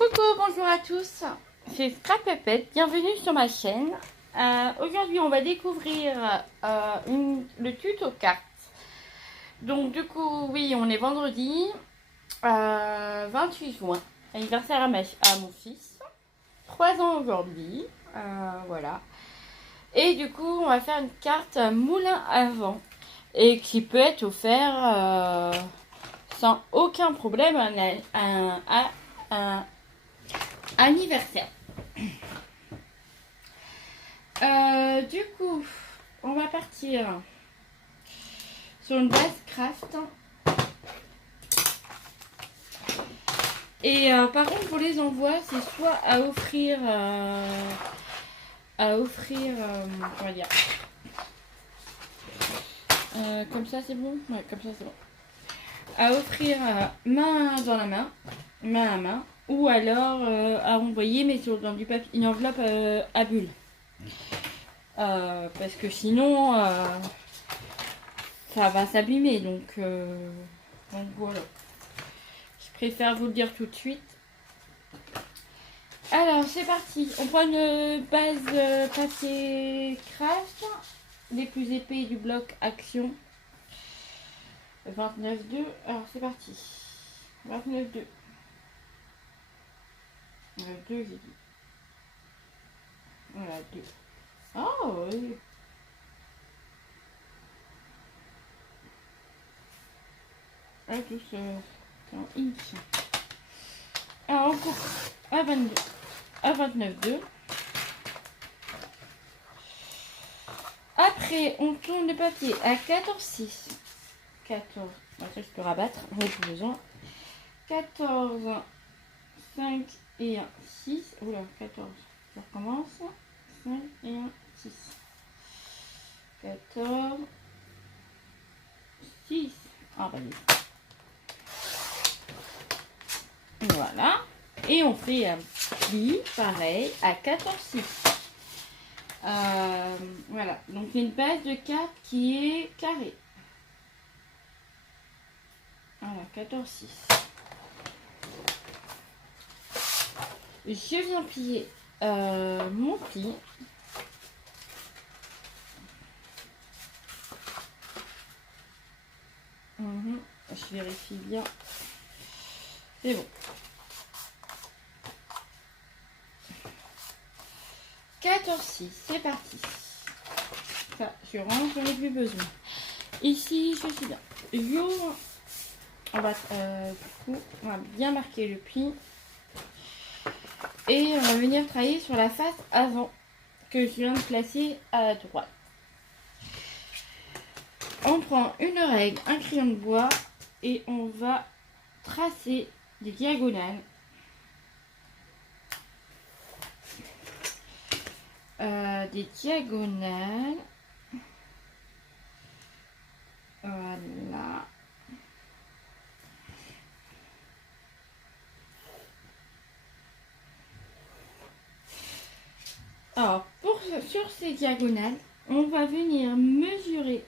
Coucou, bonjour à tous, c'est Scrapupette, bienvenue sur ma chaîne. Aujourd'hui on va découvrir le tuto carte. Donc du coup, oui, on est vendredi 28 juin, anniversaire à mon fils, 3 ans aujourd'hui, voilà. Et du coup on va faire une carte moulin à vent et qui peut être offert sans aucun problème un anniversaire. Du coup, on va partir sur une base craft. Et par contre, pour les envois, c'est soit à offrir, comment dire, comme ça c'est bon, ouais, comme ça c'est bon. À offrir main dans la main, main à main, ou alors à envoyer mais dans du papier, une enveloppe à bulles. Parce que sinon ça va s'abîmer, donc voilà. Je préfère vous le dire tout de suite. Alors c'est parti, on prend une base papier craft, les plus épais du bloc Action. 29,2, alors c'est parti. 29,2. 2 j'ai dit. Voilà, 2. Oh oui. Ah, tous en inch. Alors on coupe à 22, à 29,2. Après, on tourne le papier à 14,6. 14. Ça, je peux rabattre, j'en ai plus besoin. 14, 5 et 1, 6. Oula, 14. Je recommence. 5 et 1, 6. 14, 6. Ah, bah, voilà. Et on fait un pli pareil à 14,6. Voilà. Donc, c'est une base de carte qui est carrée. Voilà, 14,6. Je viens plier mon pli. Je vérifie bien. C'est bon. 14,6, c'est parti. Ça, je range, j'en ai plus besoin. Ici, je suis bien. J'ouvre. On va, du coup, on va bien marquer le pli. Et on va venir travailler sur la face avant que je viens de placer à droite. On prend une règle, un crayon de bois et on va tracer des diagonales. Des diagonales. Voilà. Alors, sur ces diagonales, on va venir mesurer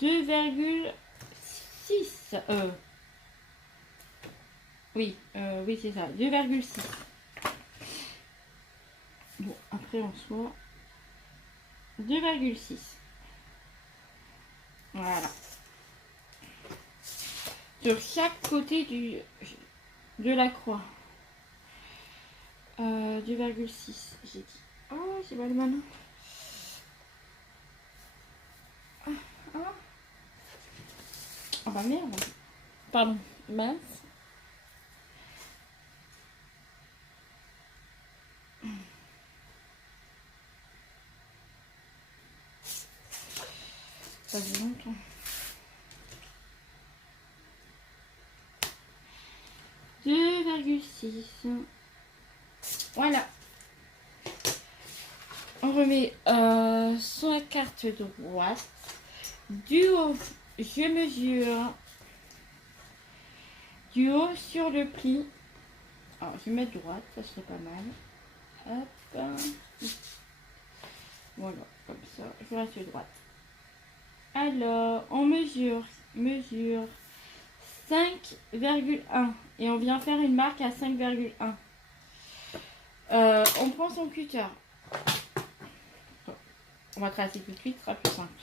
2,6. Oui, c'est ça, 2,6. Bon, après on soit 2,6. Voilà. Sur chaque côté de la croix. 2,6, j'ai dit. Oh, j'ai mal maintenant. Oh bah merde. Pardon, mince. Ça fait longtemps. « 2,6. Voilà. On remet sur la carte droite. Du haut, je mesure du haut sur le pli. Alors, je vais mettre droite, ça serait pas mal. Hop. Voilà, comme ça, je reste droite. Alors, on mesure 5,1 et on vient faire une marque à 5,1. On prend son cutter. On va tracer tout de suite, ce sera plus simple.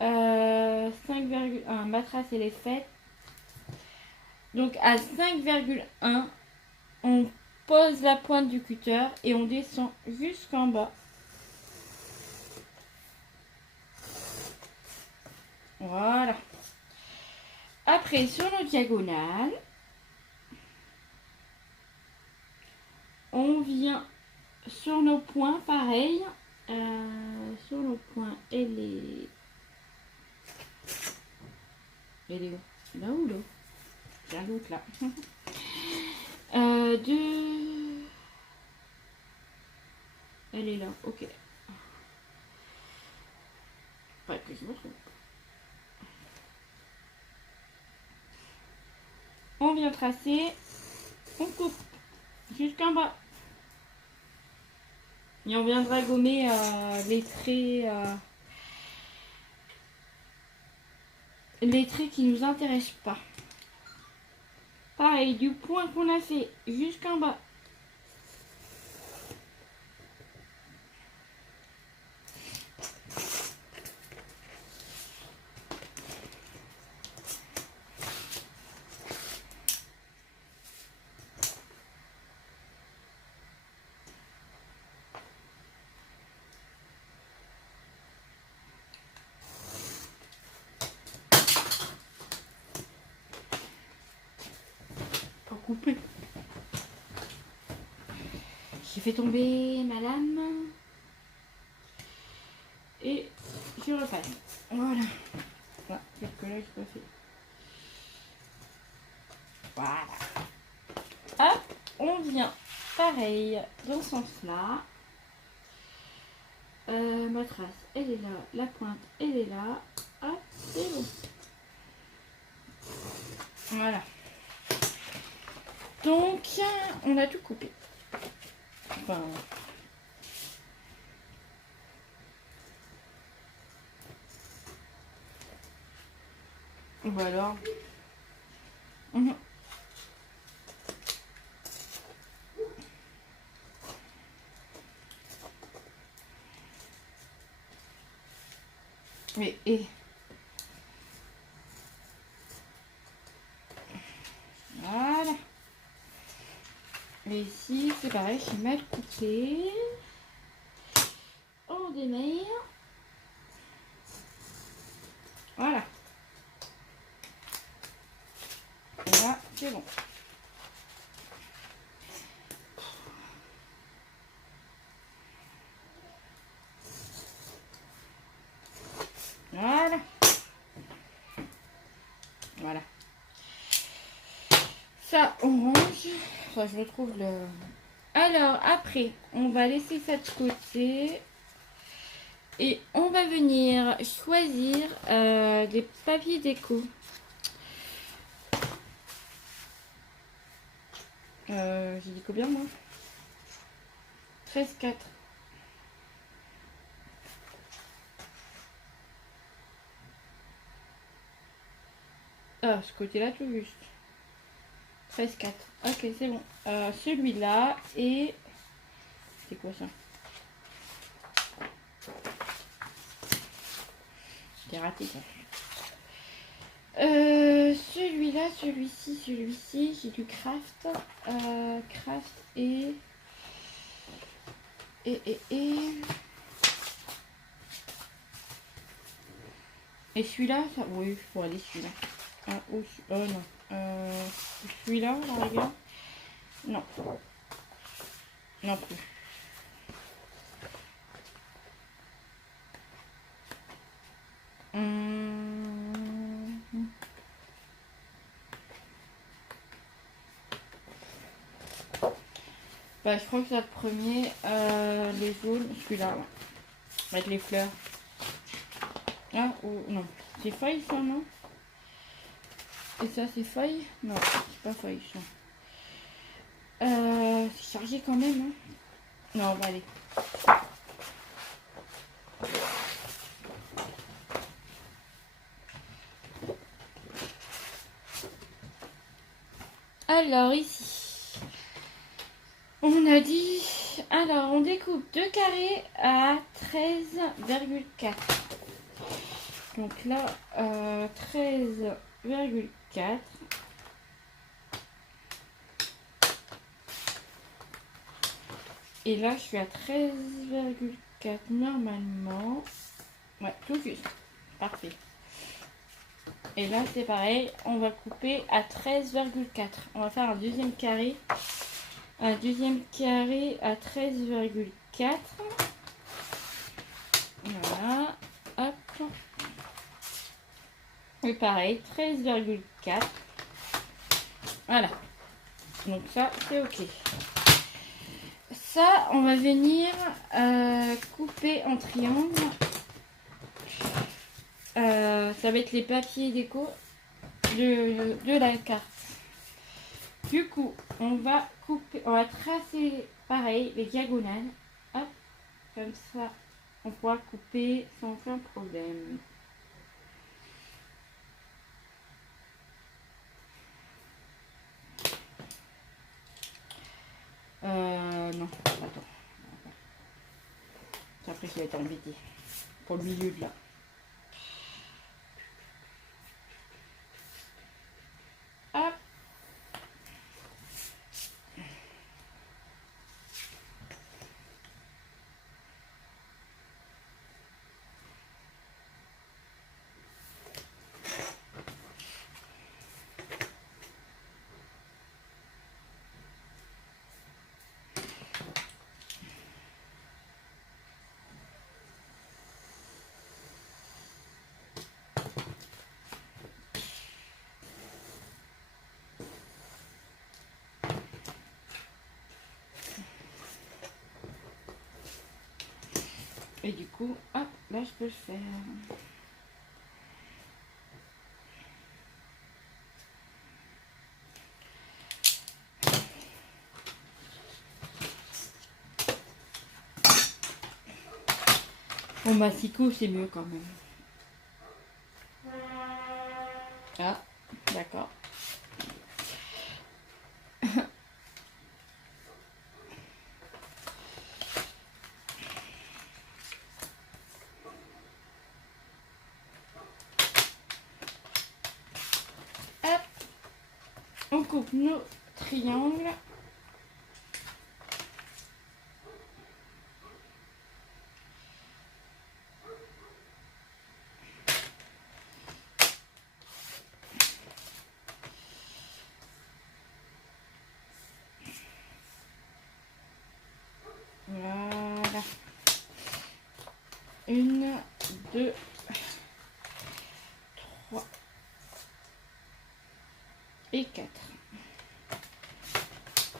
5,1, ma trace elle est faite. Donc à 5,1, on pose la pointe du cutter et on descend jusqu'en bas. Voilà. Après, sur nos diagonales, on vient sur nos points, pareil. Sur nos points, elle est où? Là ou là? J'ai un doute là. Elle est là, ok. Pas que je me trompe. On vient tracer, on coupe jusqu'en bas. Et on viendra gommer les traits qui nous intéressent pas. Pareil, du point qu'on a fait jusqu'en bas. Pour couper. J'ai fait tomber ma lame. Et je repasse. Voilà. Voilà, quelques là, je pas fait. Voilà. Hop, on vient pareil dans ce sens-là. Ma trace, elle est là. La pointe, elle est là. Hop, c'est bon. Voilà. Donc, on a tout coupé. Enfin... Bah alors. Mais voilà. Et ici, c'est pareil, j'ai mal coupé. On démêle. Voilà. Et là, c'est bon. Voilà. Voilà. Ça, on range. Enfin, je retrouve le... Alors, après, on va laisser ça de côté. Et on va venir choisir des papiers déco. J'ai dit combien, moi? 13,4. Ah, ce côté-là, tout juste. 13,4. Ok, c'est bon. Celui-là et... C'est quoi ça? J'ai raté ça. Celui-là, celui-ci, j'ai du craft. Craft et... Et celui-là, ça... Oui, il faut aller celui-là. Ah, oh non. Celui-là, la rigueur. Non. Non plus. Bah, je crois que c'est le premier. Les jaunes, celui-là. Avec les fleurs. Ah, ou non. C'est feuille, ça, non? Et ça, c'est feuille? Non, c'est pas feuille, ça. C'est chargé quand même, hein? Non, on va aller. Alors, ici, On a dit... Alors, on découpe 2 carrés à 13,4. Donc là, 13,4. Et là, je suis à 13,4 normalement. Ouais, tout juste. Parfait. Et là, c'est pareil. On va couper à 13,4. On va faire un deuxième carré. Un deuxième carré à 13,4. Voilà. Hop. Et pareil, 13,4. Voilà. Donc ça, c'est ok. Ça, on va venir couper en triangle. Ça va être les papiers déco de la carte. Du coup, on va couper, on va tracer pareil les diagonales. Hop, comme ça, on pourra couper sans aucun problème. Non, attends. Après, je vais être embêté pour le milieu de là. Hop. Et du coup, hop, là, je peux le faire. Bon, bah, 6 coups, c'est mieux quand même. Ah, d'accord. Hop, on coupe nos triangles. Voilà. 1, 2, 3 et 4.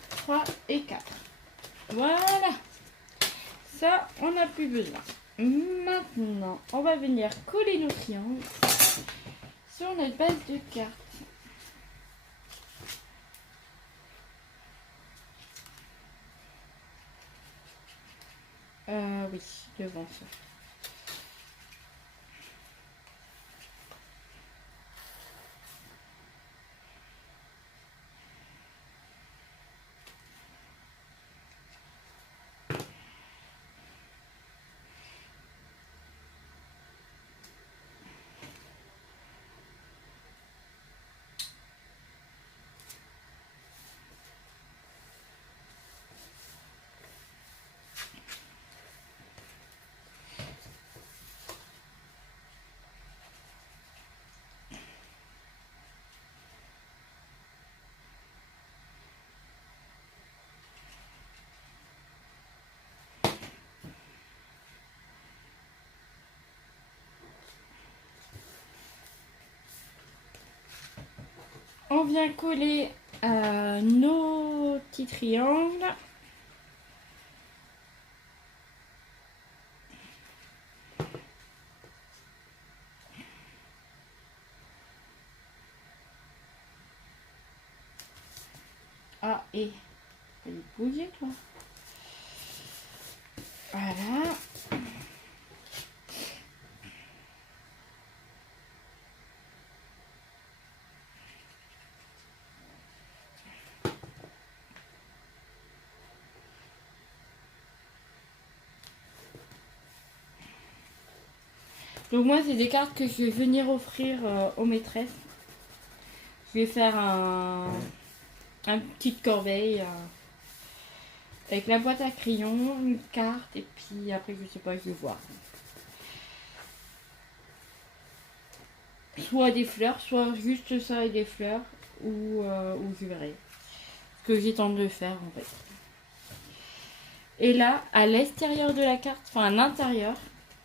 3 et 4. Voilà. Ça, on n'a plus besoin. Maintenant, on va venir coller nos triangles sur notre base de carte. Oui, devant ça. On vient coller nos petits triangles. Ah, et t'as bouger toi. Voilà. Donc moi, c'est des cartes que je vais venir offrir aux maîtresses. Je vais faire un petite corbeille avec la boîte à crayons, une carte, et puis après, je sais pas, je vais voir. Soit des fleurs, soit juste ça et des fleurs, ou je verrai. Ce que j'ai tenté de faire en fait. Et là, à l'extérieur de la carte, enfin à l'intérieur,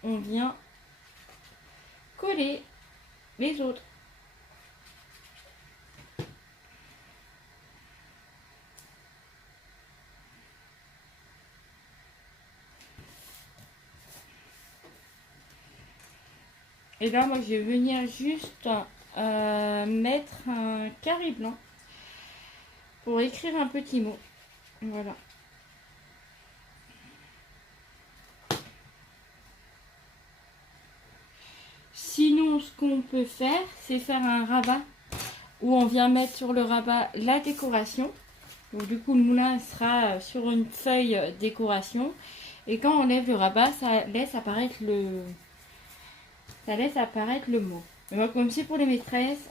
on vient coller les autres. Et là, moi, je vais venir juste mettre un carré blanc pour écrire un petit mot. Voilà. Sinon, ce qu'on peut faire, c'est faire un rabat où on vient mettre sur le rabat la décoration. Donc du coup, le moulin sera sur une feuille décoration. Et quand on lève le rabat, ça laisse apparaître le mot. Mais moi, comme c'est pour les maîtresses,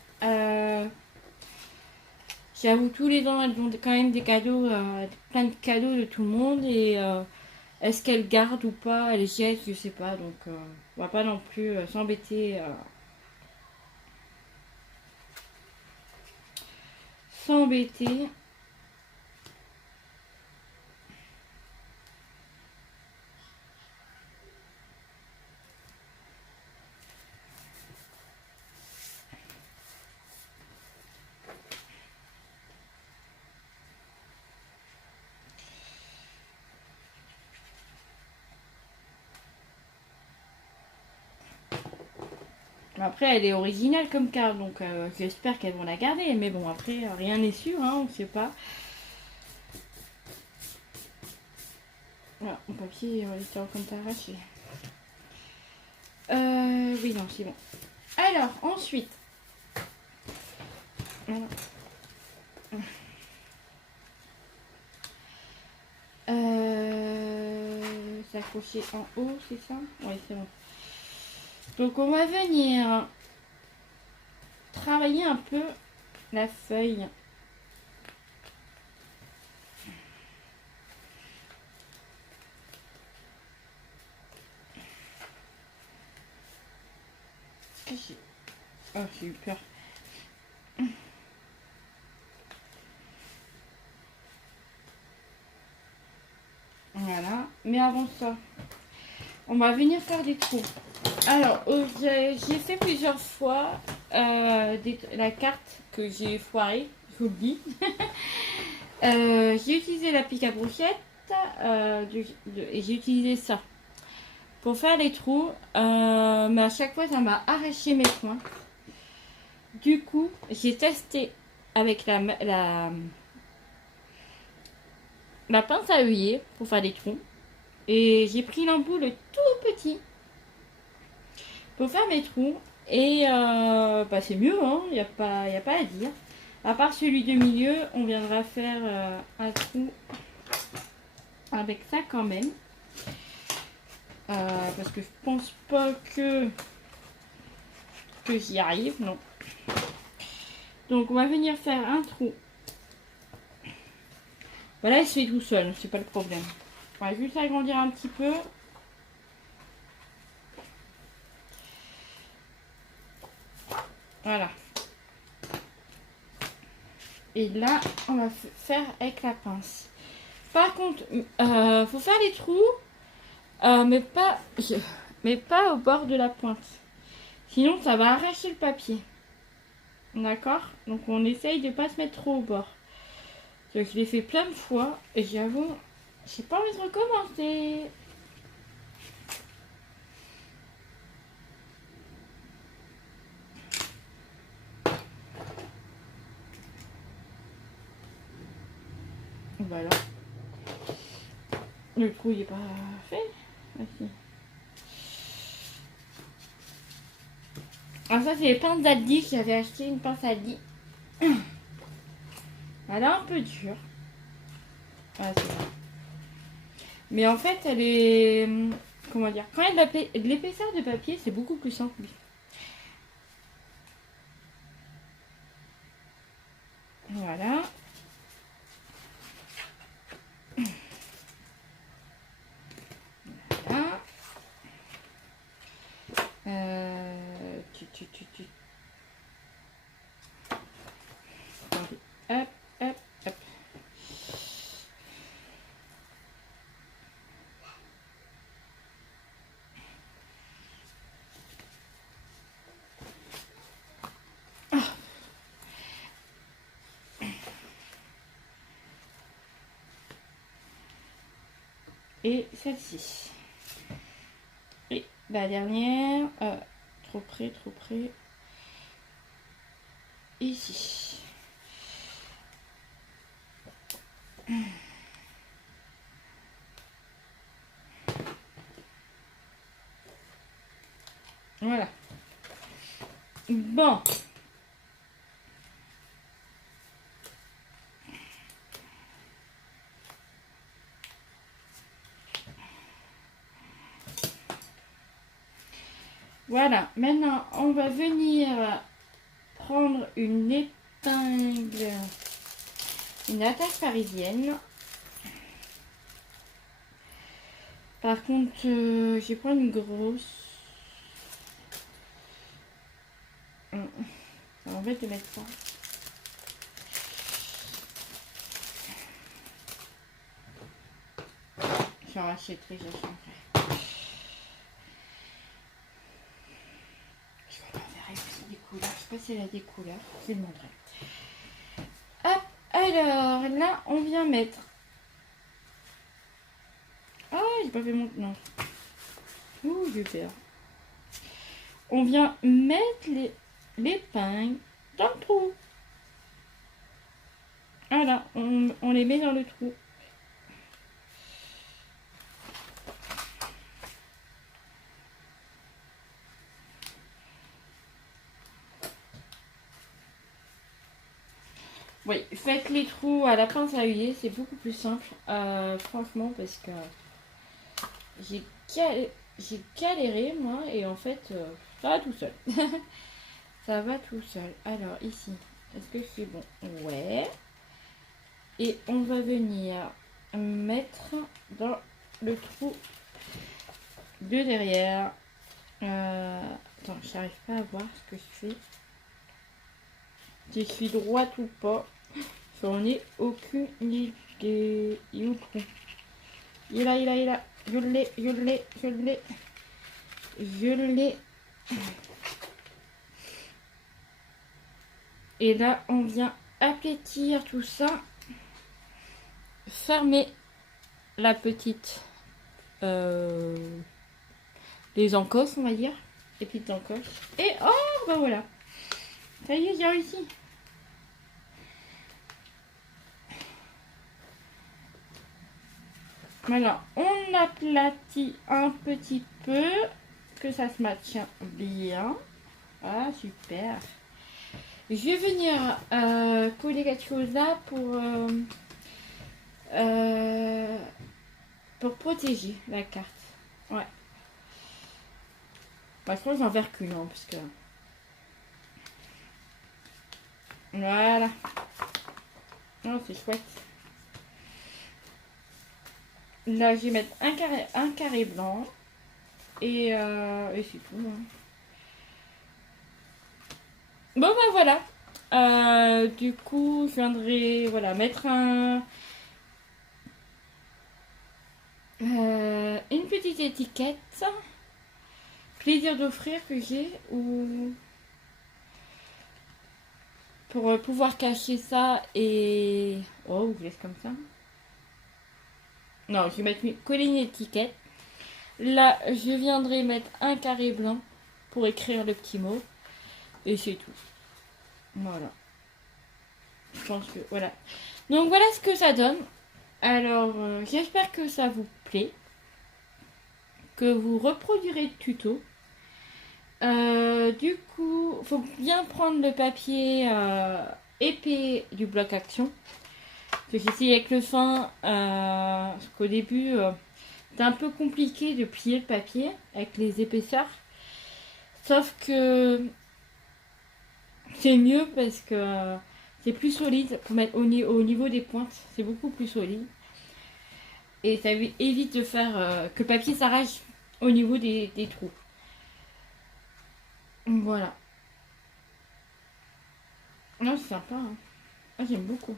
j'avoue, tous les ans, elles ont quand même des cadeaux, plein de cadeaux de tout le monde. Et est-ce qu'elles gardent ou pas, elles jettent, je sais pas. Donc, on va pas non plus s'embêter. S'embêter. Après, elle est originale comme carte, donc j'espère qu'elles vont la garder. Mais bon, après, rien n'est sûr, hein, on ne sait pas. Voilà, mon papier était en train de t'arracher. Oui, non, c'est bon. Alors, ensuite. Voilà. S'accrocher en haut, c'est ça? Oui, c'est bon. Donc, on va venir travailler un peu la feuille. Oh, j'ai eu peur. Voilà. Mais avant ça, on va venir faire des trous. Alors, j'ai fait plusieurs fois la carte que j'ai foirée, j'oublie. J'ai utilisé la pique à brochette et j'ai utilisé ça pour faire les trous. Mais à chaque fois, ça m'a arraché mes points. Du coup, j'ai testé avec la pince à œillet pour faire des trous. Et j'ai pris l'embout le tout petit pour faire mes trous. Et bah c'est mieux, hein, y a pas à dire. À part celui du milieu, on viendra faire un trou avec ça quand même. Parce que je pense pas que j'y arrive, non. Donc on va venir faire un trou. Voilà, il se fait tout seul, c'est pas le problème. On va juste agrandir un petit peu. Voilà. Et là, on va faire avec la pince. Par contre, faut faire les trous, mais pas au bord de la pointe. Sinon, ça va arracher le papier. D'accord? Donc, on essaye de pas se mettre trop au bord. Je l'ai fait plein de fois et j'avoue, j'ai pas envie de recommencer. Voilà. Le trou il est pas fait. Voici. Alors ça c'est les pinces d'Aldi. J'avais acheté une pince Aldi. Elle est un peu dure. Voilà, c'est ça. Mais en fait elle est comment dire, quand il y a de l'épaisseur de papier, c'est beaucoup plus simple. Voilà. Voilà. Attendez. Hop, hop, hop. Et celle-ci. Et la dernière. Trop près, trop près. Ici. Voilà. Bon. Voilà. Maintenant, on va venir prendre une épingle, une attache parisienne. Par contre, je vais prendre une grosse. En fait, de mettre ça. J'en rachèterai, j'achèterai. Je vais leur aussi des couleurs. Je sais pas si elle a des couleurs. Je vais le montrer. Hop, alors là, on vient mettre. Ah, j'ai pas fait mon. Non. Ouh, je vais faire. On vient mettre l'épingle dans le trou. Voilà, on les met dans le trou. Oui, faites les trous à la pince à huiler, c'est beaucoup plus simple, franchement, parce que j'ai galéré, moi, et en fait, ça va tout seul. Ça va tout seul. Alors, ici, est-ce que c'est bon? Ouais. Et on va venir mettre dans le trou de derrière. Attends, j'arrive pas à voir ce que je fais. Si je suis droite ou pas. J'en ai aucune idée. Il est où le trou? Il est là, il est là, il est là. Je l'ai, je l'ai, je l'ai. Je l'ai. Et là, on vient aplatir tout ça. Fermer la petite... les encoches, on va dire. Les petites encoches. Et oh, bah voilà. Ça y est, j'ai réussi. Maintenant, on aplatit un petit peu. Que ça se maintient bien. Ah, super. Je vais venir coller quelque chose là pour protéger la carte. Ouais. Bah, je crois que j'en vais qu'une, hein, parce que... Voilà. Non, c'est chouette. Là, je vais mettre un carré blanc. Et c'est tout. Hein. Bon, bah voilà. Du coup, je viendrai voilà, mettre une petite étiquette. Plaisir d'offrir que j'ai. Ou pour pouvoir cacher ça et... Oh, je laisse comme ça. Non, je vais coller une étiquette. Là, je viendrai mettre un carré blanc pour écrire le petit mot. Et c'est tout. Voilà. Je pense que... Voilà. Donc, voilà ce que ça donne. Alors, j'espère que ça vous plaît. Que vous reproduirez le tuto. Du coup, faut bien prendre le papier épais du bloc action. Parce que ici avec le fin, parce qu'au début, c'est un peu compliqué de plier le papier avec les épaisseurs. Sauf que c'est mieux parce que c'est plus solide pour mettre au niveau des pointes. C'est beaucoup plus solide. Et ça évite de faire que le papier s'arrache au niveau des trous. Voilà. Non, c'est sympa. Hein. Ah, j'aime beaucoup.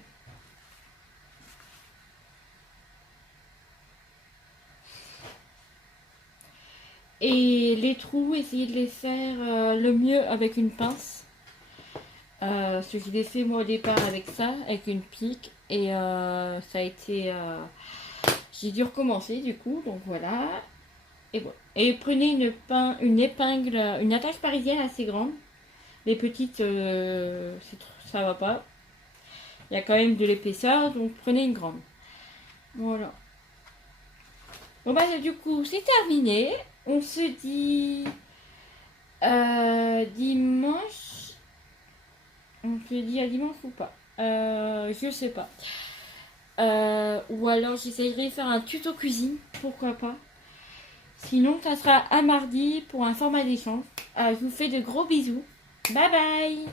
Et les trous, essayez de les faire le mieux avec une pince. Ce que je l'ai fait moi au départ avec ça, avec une pique. Et ça a été... j'ai dû recommencer du coup, donc voilà. Et voilà. Et prenez une épingle, une attache parisienne assez grande. Les petites, ça va pas. Il y a quand même de l'épaisseur, donc prenez une grande. Voilà. Bon bah du coup, c'est terminé. On se dit dimanche. On se dit à dimanche ou pas je sais pas. Ou alors j'essayerai de faire un tuto cuisine, pourquoi pas. Sinon, ça sera à mardi pour un format d'échange. Je vous fais de gros bisous. Bye bye.